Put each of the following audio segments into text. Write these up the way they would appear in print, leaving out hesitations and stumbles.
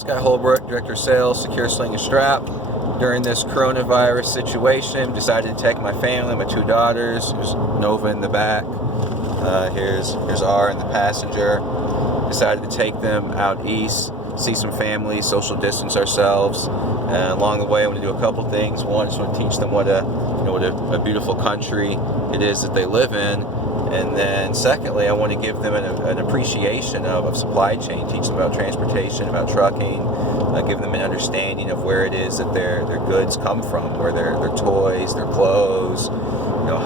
Scott Holbrook, Director of Sales, Secure Sling and Strap. During this coronavirus situation, decided to take my family, my two daughters. There's Nova in the back. Here's R in the passenger. Decided to take them out east, see some family, social distance ourselves. And along the way, I want to do a couple things. One, just want to teach them what a beautiful country it is that they live in. And then secondly, I want to give them an appreciation of supply chain, teach them about transportation, about trucking, give them an understanding of where it is that their goods come from, where their toys, their clothes,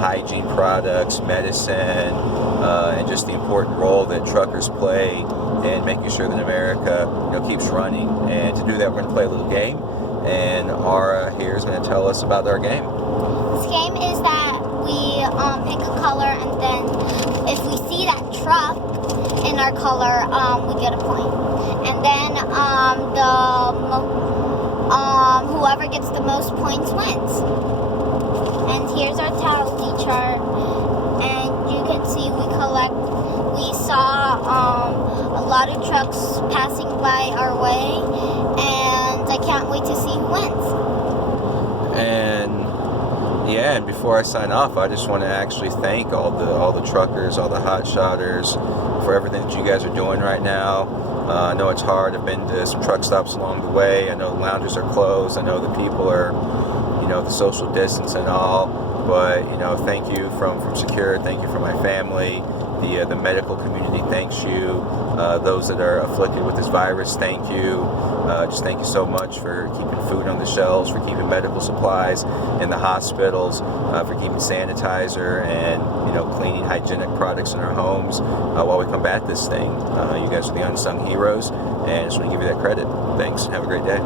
hygiene products, medicine, and just the important role that truckers play in making sure that America keeps running. And to do that, we're going to play a little game, and Ara here is going to tell us about our game. This game is that we pick a color, and then if we see that truck in our color, we get a point. And then whoever gets the most points wins. And here's our tally chart, and you can see we saw a lot of trucks passing by our way, and I can't wait to see who wins. And before I sign off, I just want to actually thank all the truckers, all the hot shotters for everything that you guys are doing right now. I know it's hard. I've been to some truck stops along the way. I know the lounges are closed. I know the people are, the social distance and all. But thank you from Secure. Thank you from my family. The medical community thanks you. Those that are afflicted with this virus, thank you. Just thank you so much for keeping food on the shelves, for keeping medical supplies in the hospitals, for keeping sanitizer and cleaning hygienic products in our homes while we combat this thing. You guys are the unsung heroes, and I just want to give you that credit. Thanks. Have a great day.